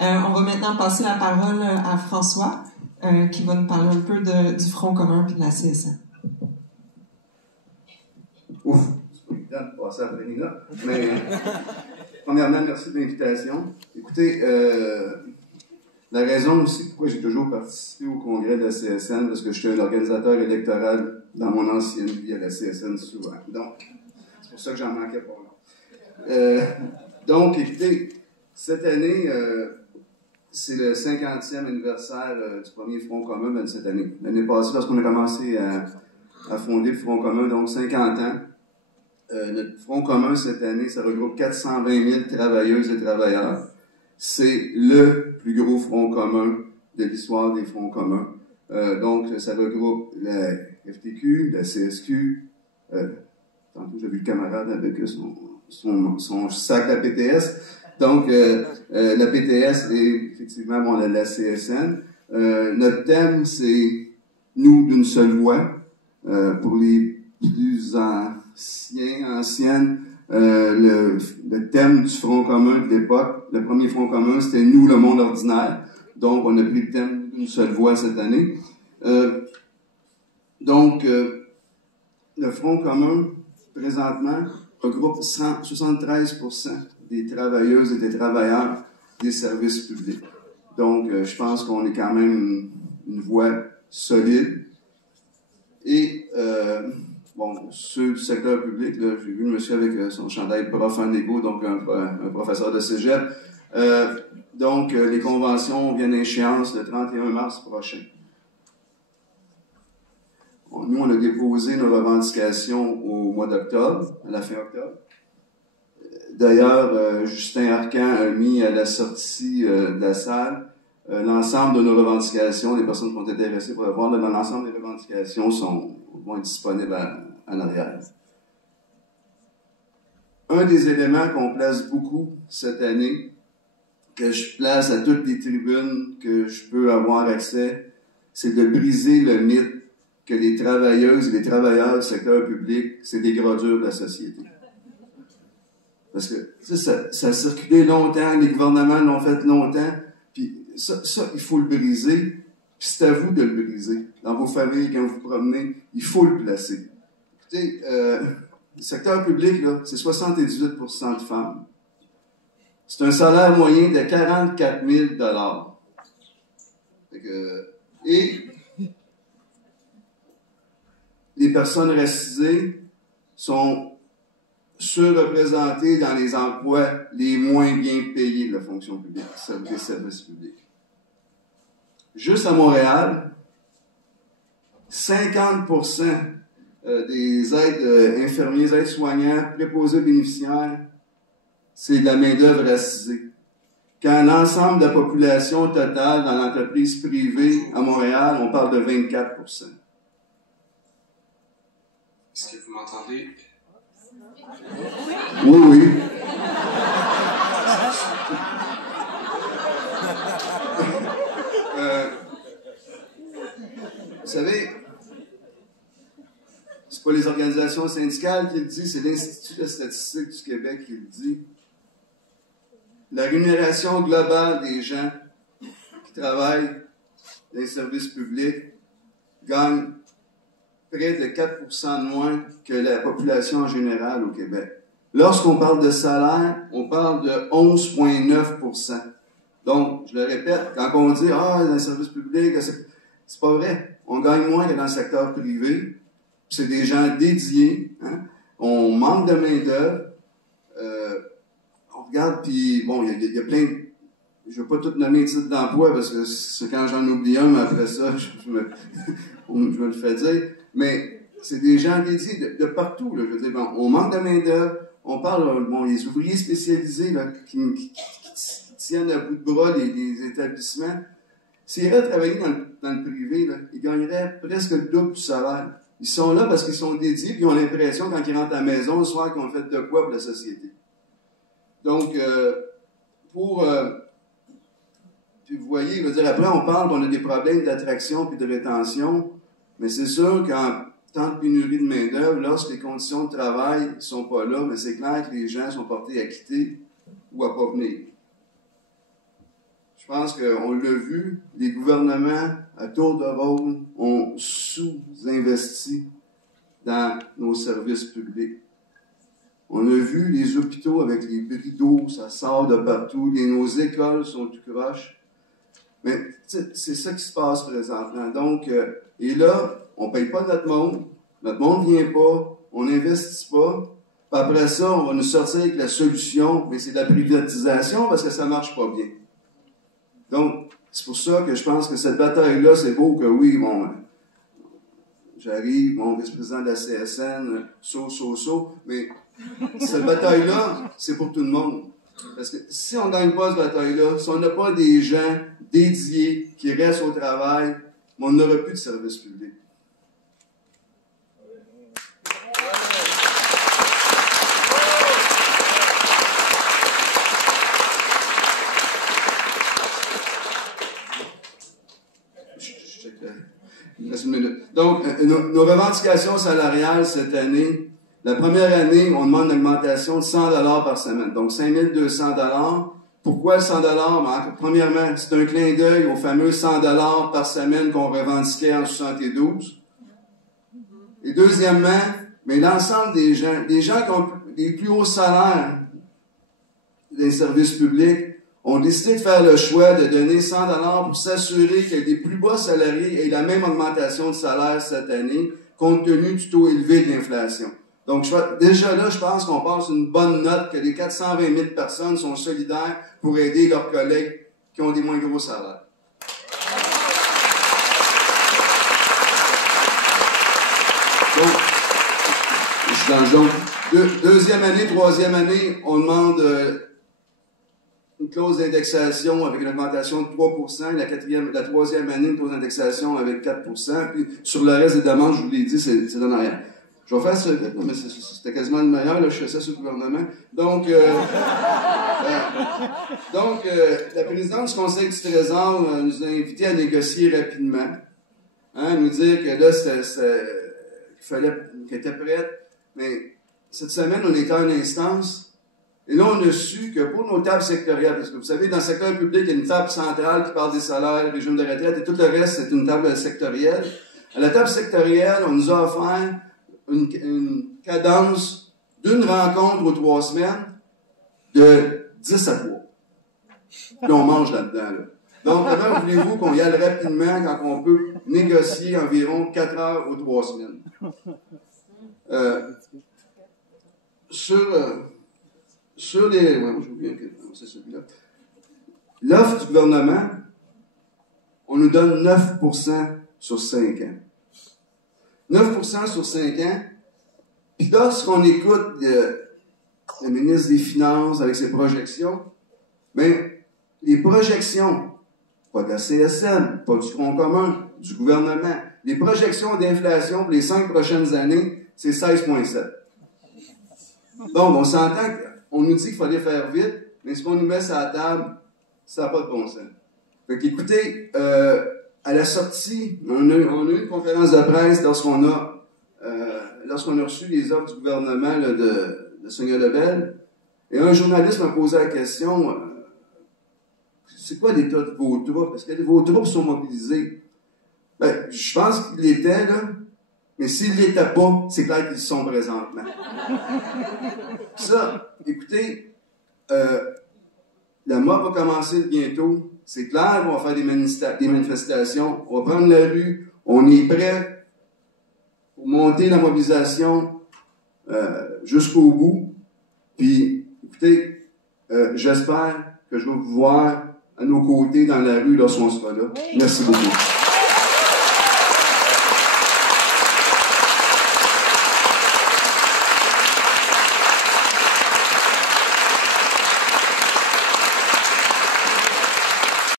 On va maintenant passer la parole à François, qui va nous parler un peu du Front commun et de la CSN. Ouf, c'est pas évident de passer à la là. Mais, premièrement, merci de l'invitation. Écoutez, la raison aussi pourquoi j'ai toujours participé au congrès de la CSN, parce que je suis un organisateur électoral dans mon ancienne vie à la CSN souvent. Donc, c'est pour ça que j'en manquais pas long. Donc, écoutez, cette année, c'est le 50e anniversaire du premier Front commun de cette année. L'année passée, lorsqu'on a commencé à fonder le Front commun, donc 50 ans. Notre Front commun cette année, ça regroupe 420 000 travailleuses et travailleurs. C'est le plus gros Front commun de l'histoire des Fronts communs. Donc, ça regroupe la FTQ, la CSQ, tantôt j'ai vu le camarade avec son sac à PTS. Donc, la PTS et effectivement bon, la CSN. Notre thème, c'est « Nous d'une seule voix ». Pour les plus anciennes, le thème du Front commun de l'époque, le premier Front commun, c'était « Nous, le monde ordinaire ». Donc, on a pris le thème d'une seule voix cette année. Donc, le Front commun, présentement, regroupe 73% des travailleuses et des travailleurs des services publics. Donc, je pense qu'on est quand même une voix solide. Et, bon, ceux du secteur public, là, j'ai vu le monsieur avec son chandail prof en égo, donc un professeur de cégep. Donc, les conventions viennent à échéance le 31 mars prochain. Nous, on a déposé nos revendications au mois d'octobre, à la fin octobre. D'ailleurs, Justin Arcan a mis à la sortie de la salle l'ensemble de nos revendications. Les personnes qui sont intéressées pour le voir, l'ensemble des revendications vont être disponibles en arrière. Un des éléments qu'on place beaucoup cette année, que je place à toutes les tribunes que je peux avoir accès, c'est de briser le mythe que les travailleuses et les travailleurs du secteur public, c'est des gradures de la société. Parce que ça a circulé longtemps, les gouvernements l'ont fait longtemps, puis ça, il faut le briser, puis c'est à vous de le briser. Dans vos familles, quand vous vous promenez, il faut le placer. Écoutez, le secteur public, là, c'est 78% de femmes. C'est un salaire moyen de 44 000 et les personnes racisées sont surreprésentées dans les emplois les moins bien payés de la fonction publique, des services publics. Juste à Montréal, 50% des aides infirmiers, aides-soignants, préposés bénéficiaires, c'est de la main-d'œuvre racisée. Quand l'ensemble de la population totale dans l'entreprise privée à Montréal, on parle de 24%. Est-ce que vous m'entendez? Oui, oui. Vous savez, c'est pas les organisations syndicales qui le disent, c'est l'Institut de statistique du Québec qui le dit. La rémunération globale des gens qui travaillent dans les services publics gagne près de 4% de moins que la population en général au Québec. Lorsqu'on parle de salaire, on parle de 11,9%. Donc, je le répète, quand on dit « Ah, dans les services publics, c'est pas vrai. On gagne moins que dans le secteur privé. C'est des gens dédiés. Hein? On manque de main-d'œuvre. On regarde, puis bon, il y a plein de... Je ne veux pas tout nommer les titres d'emploi parce que c'est quand j'en oublie un, mais après ça, je me le fais dire. Mais c'est des gens dédiés de partout. Là. Je veux dire, bon, on manque de main-d'œuvre. On parle, bon, les ouvriers spécialisés là, qui tiennent à bout de bras les établissements. S'ils iraient travailler dans le privé, là, ils gagneraient presque le double du salaire. Ils sont là parce qu'ils sont dédiés, puis ils ont l'impression, quand ils rentrent à la maison, le soir, qu'ils ont fait de quoi pour la société. Donc, puis vous voyez, je veux dire, après, on parle qu'on a des problèmes d'attraction puis de rétention, mais c'est sûr qu'en temps de pénurie de main-d'œuvre, lorsque les conditions de travail ne sont pas là, mais c'est clair que les gens sont portés à quitter ou à pas venir. pense qu'on l'a vu, les gouvernements, à tour de rôle, ont sous-investi dans nos services publics. On a vu les hôpitaux avec les rideaux, ça sort de partout, nos écoles sont tout croches. Mais c'est ça qui se passe présentement. Donc, et là, on ne paye pas notre monde ne vient pas, on n'investit pas. Puis après ça, on va nous sortir avec la solution, mais c'est de la privatisation parce que ça ne marche pas bien. Donc, c'est pour ça que je pense que cette bataille-là, c'est beau que oui, bon, j'arrive, mon vice-président de la CSN, mais cette bataille-là, c'est pour tout le monde. Parce que si on ne gagne pas cette bataille-là, si on n'a pas des gens dédiés qui restent au travail, on n'aura plus de service public. Donc, nos revendications salariales cette année, la première année, on demande une augmentation de 100 $ par semaine, donc 5 200 $. Pourquoi le 100 $? Ben, premièrement, c'est un clin d'œil aux fameux 100 $ par semaine qu'on revendiquait en 72. Et deuxièmement, mais l'ensemble des gens qui ont les plus hauts salaires des services publics, ont décidé de faire le choix de donner 100 $ pour s'assurer que les plus bas salariés aient la même augmentation de salaire cette année, compte tenu du taux élevé de l'inflation. Donc, déjà là, je pense qu'on passe une bonne note, que les 420 000 personnes sont solidaires pour aider leurs collègues qui ont des moins gros salaires. Donc, je change donc. Deuxième année, troisième année, on demande une clause d'indexation avec une augmentation de 3 %, la troisième année, une clause d'indexation avec 4 %, puis sur le reste des demandes, je vous l'ai dit, c'est en arrière. Je vais faire ça vite, mais c'était quasiment le meilleur, là, je fais ça sur le gouvernement. Donc, la présidente du Conseil du Trésor nous a invités à négocier rapidement, nous dire que là, qu'elle était prête, mais cette semaine, on était en instance. Et là, on a su que pour nos tables sectorielles, parce que vous savez, dans le secteur public, il y a une table centrale qui parle des salaires, des régimes de retraite, et tout le reste, c'est une table sectorielle. À la table sectorielle, on nous a offert une cadence d'une rencontre aux 3 semaines de 10 à 3. Puis on mange là-dedans, là. Donc, comment voulez-vous qu'on y aille rapidement quand on peut négocier environ 4 heures aux 3 semaines? Sur les... Ouais, c'est celui-là. L'offre du gouvernement, on nous donne 9 % sur 5 ans. 9 % sur 5 ans. Puis lorsqu'on écoute le ministre des Finances avec ses projections, bien, les projections, pas de la CSN, pas du Front commun, du gouvernement, les projections d'inflation pour les 5 prochaines années, c'est 16,7. Donc, on s'entend qu'on nous dit qu'il fallait faire vite, mais ce qu'on nous met sur la table, ça n'a pas de bon sens. Fait qu'écoutez, à la sortie, on a eu une conférence de presse lorsqu'on a reçu les offres du gouvernement là, de Sonia Lebel, et un journaliste m'a posé la question, c'est quoi l'état de vos troupes? Est-ce que vos troupes sont mobilisées? Ben, je pense qu'ils l'étaient, là. Mais s'ils ne l'étaient pas, c'est clair qu'ils sont présentement. Ça, écoutez, la MOP va commencer bientôt. C'est clair qu'on va faire des manifestations. On va prendre la rue. On est prêt pour monter la mobilisation jusqu'au bout. Puis, écoutez, j'espère que je vais vous voir à nos côtés dans la rue lorsqu'on sera là. Merci beaucoup.